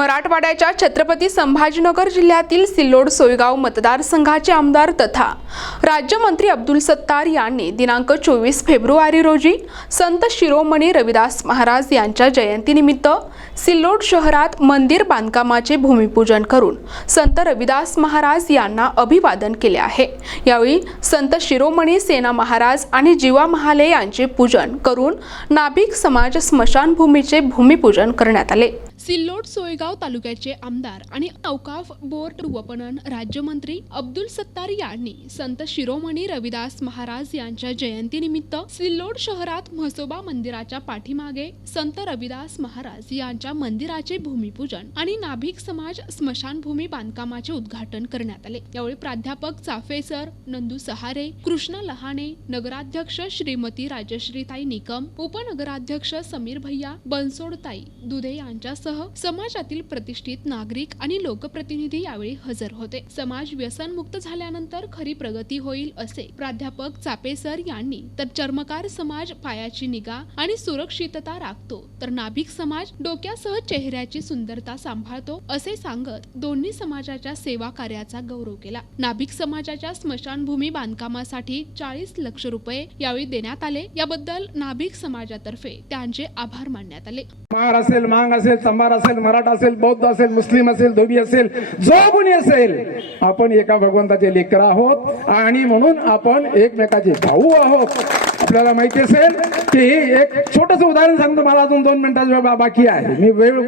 मराठवाड्याच्या छत्रपती संभाजीनगर जिल्ह्यातील सिल्लोड सोयगाव मतदारसंघाचे आमदार तथा राज्यमंत्री अब्दुल सत्तार यांनी दिनांक 24 फेब्रुवारी रोजी संत शिरोमणी रविदास महाराज यांच्या जयंतीनिमित्त सिल्लोड शहरात मंदिर बांधकामाचे भूमिपूजन करून संत रविदास महाराज यांना अभिवादन केले आहे। यावेळी संत शिरोमणी सेना महाराज आणि जीवा महाले यांचे पूजन करून नाभिक समाज स्मशानभूमीचे भूमिपूजन करण्यात आले। सिल्लोड सोयगाव तालुक्याचे आमदार आणि औकाफ बोर्ड उपपणन राज्यमंत्री अब्दुल सत्तार यांनी संत शिरोमणी रविदास महाराज यांच्या जयंतीनिमित्त सिल्लोड शहरात म्हसोबा मंदिराच्या पाठीमागे संत रविदास महाराज यांच्या मंदिराचे भूमिपूजन आणि नाभिक समाज स्मशानभूमी बांधकामाचे उद्घाटन करण्यात आले। यावेळी प्राध्यापक चाफे सर, नंदू सहारे, कृष्णा लहाने, नगराध्यक्ष श्रीमती राजश्रीताई निकम, उपनगराध्यक्ष समीर भैया, बनसोडताई दुधे यांच्यासह समाजातील प्रतिष्ठित नागरिक आणि लोकप्रतिनिधी यावेळी हजर होते। समाज व्यसनमुक्त झाल्यानंतर खरी प्रगती होईल असे प्राध्यापक चापे सर यांनी, तर चर्मकार समाज पायाची निगा आणि सुरक्षितता राखतो, तर नाभिक समाज डोक्यासह चेहऱ्याची सुंदरता सांभाळतो असे सांगत दोन्ही समाजाच्या सेवा कार्याचा गौरव केला। नाभिक समाजाच्या स्मशानभूमी बांधकामासाठी 40 लाख रुपये यावेळी देण्यात आले। याबद्दल नाभिक समाजातर्फे त्यांचे आभार मानण्यात आले। मार असेल, मांग असेल, संभार असेल, मराठा असेल, बौद्ध असेल, मुस्लिम असेल, धोबी असेल, जो कोणी असेल, आपण एका भगवंताचे लेकर आहोत आणि म्हणून आपण एकमेकाचे भाऊ आहोत। आपल्याला माहिती असेल की एक छोटंसं उदाहरण सांगतो, मला अजून 2 मिनिटाचा वेळ बाकी आहे। मी वेळ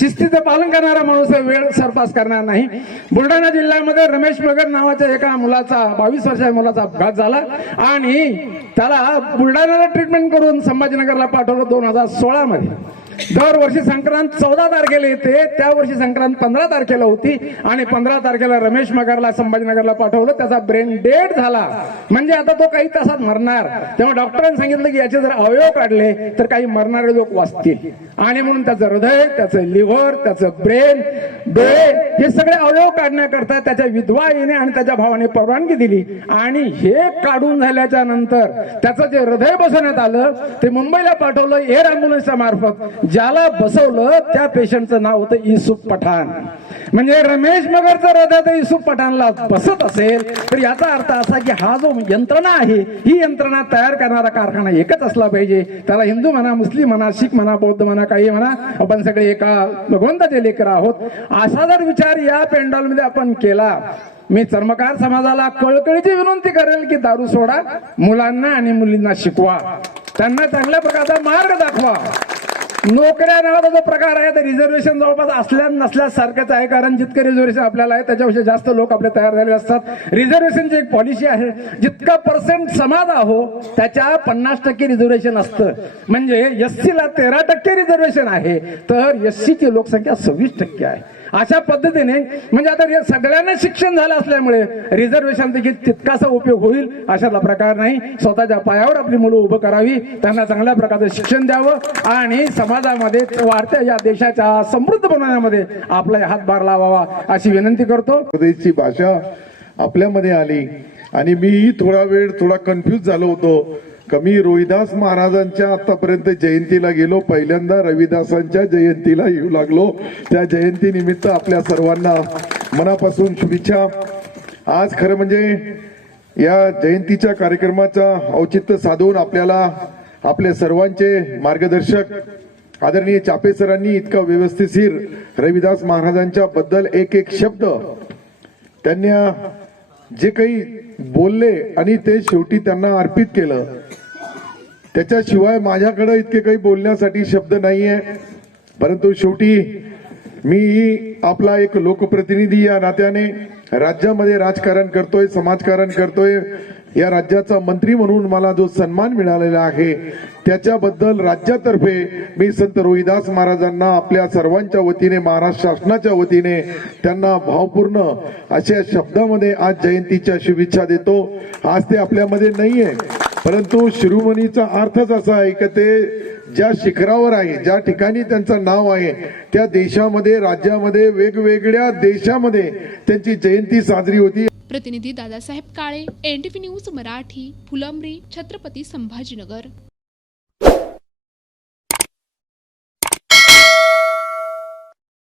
शिस्तीचं पालन करणारा माणूस आहे, वेळ सरपास करणार नाही। बुलढाणा जिल्ह्यामध्ये रमेश मगर नावाच्या एका मुलाचा 22 वर्षाच्या मुलाचा अपघात झाला आणि त्याला बुलढाण्याला ट्रीटमेंट करून संभाजीनगरला पाठवलं 2016 मध्ये। दरवर्षी संक्रांत 14 तारखेला येते, त्या वर्षी संक्रांत 15 तारखेला होती आणि 15 तारखेला रमेश मगरला संभाजीनगरला पाठवलं। त्याचा ब्रेन डेड झाला, म्हणजे आता तो काही तासात मरणार। तेव्हा डॉक्टरांनी सांगितलं की याचे जर अवयव काढले तर काही मरणारे लोक वाचतील, आणि म्हणून त्याचं हृदय, त्याचं लिव्हर, त्याचं ब्रेन, डोळे हे सगळे अवयव काढण्याकरता त्याच्या विधवा येणे आणि त्याच्या भावाने परवानगी दिली। आणि हे काढून झाल्याच्या नंतर त्याचं जे हृदय बसवण्यात आलं ते मुंबईला पाठवलं एअर अँब्युलन्सच्या मार्फत। ज्याला बसवलं त्या पेशंटचं नाव होतं युसुफ पठाण। म्हणजे रमेश मगरचं हृदय तर युसुफ पठाणला बसत असेल तर याचा अर्थ असा की हा जो यंत्रणा आहे ही यंत्रणा तयार करणारा कारखाना एकच असला पाहिजे। त्याला हिंदू म्हणा, मुस्लिम म्हणा, शीख म्हणा, बौद्ध म्हणा, काही म्हणा, आपण सगळे एका भगवंताचे लेकर आहोत। असा जर विचार या पेंडॉलमध्ये आपण केला, मी चर्मकार समाजाला कळकळीची विनंती करेल की दारू सोडा, मुलांना आणि मुलींना शिकवा, त्यांना चांगल्या प्रकारचा मार्ग दाखवा। नोकऱ्या नावाचा जो प्रकार आहे तर रिझर्वेशन जवळपास असल्या नसल्यास सारखंच आहे, कारण जितकं रिझर्वेशन आपल्याला आहे त्याच्यापेक्षा जास्त लोक आपले तयार झालेले असतात। रिझर्वेशनची एक पॉलिसी आहे, जितका पर्सेंट समाज आहो त्याच्या 50% रिझर्वेशन असतं। म्हणजे एससीला 13% रिझर्वेशन आहे तर एससीची लोकसंख्या 26% आहे। अशा पद्धतीने म्हणजे आता सगळ्यांना शिक्षण झालं असल्यामुळे रिझर्वेशन देखील तितकासा उपयोग होईल अशातला प्रकार नाही। स्वतःच्या पायावर आपली मुलं उभं करावी, त्यांना चांगल्या प्रकारचं शिक्षण द्यावं आणि समाजामध्ये वाढत्या या देशाच्या समृद्ध बनवण्यामध्ये आपला हातभार लावावा अशी विनंती करतो। प्रदेशची भाषा आपल्यामध्ये आली आणि मीही थोडा वेळ कन्फ्यूज झालो होतो। कमी रविदास महाराजांच्या आतापर्यंत जयंतीला गेलो, पहिल्यांदा रविदासांच्या जयंतीला येऊ लागलो। त्या जयंतीनिमित्त आपल्या सर्वांना मनापासून शुभेच्छा। आज खरं म्हणजे या जयंतीच्या कार्यक्रमाचा औचित्य साधून आपल्याला आपले सर्वांचे मार्गदर्शक आदरणीय चापे सरांनी इतका व्यवस्थितशीर रविदास महाराजांच्या बद्दल एक शब्द त्यांनी जे काही बोलले आणि ते शेवटी त्यांना अर्पित केलं, त्याच्याशिवाय माझ्याकडे इतके काही बोलण्यासाठी शब्द नाहीये। परंतु शेवटी मी आपला एक लोकप्रतिनिधी या नात्याने राज्यामध्ये राजकारण करतोय, समाजकारण करतोय, या राज्याचा मंत्री म्हणून मला जो सन्मान मिळालेला आहे त्याच्याबद्दल राज्यातर्फे मी संत रविदास महाराजांना आपल्या सर्वांच्या वतीने, महाराष्ट्र शासनाच्या वतीने त्यांना भावपूर्ण अशा शब्दामध्ये आज जयंतीच्या शुभेच्छा देतो। आज ते आपल्यामध्ये नाहीये, परंतु शिरोमणीचा अर्थच असा आहे की ते ज्या शिखरावर आहे, ज्या ठिकाणी त्यांचं नाव आहे त्या देशामध्ये, राज्यामध्ये, वेगवेगळ्या देशामध्ये त्यांची जयंती साजरी होती। प्रतिनिधी दादासाहेब काळे, NTV न्यूज मराठी, फुलंब्री, छत्रपती संभाजीनगर।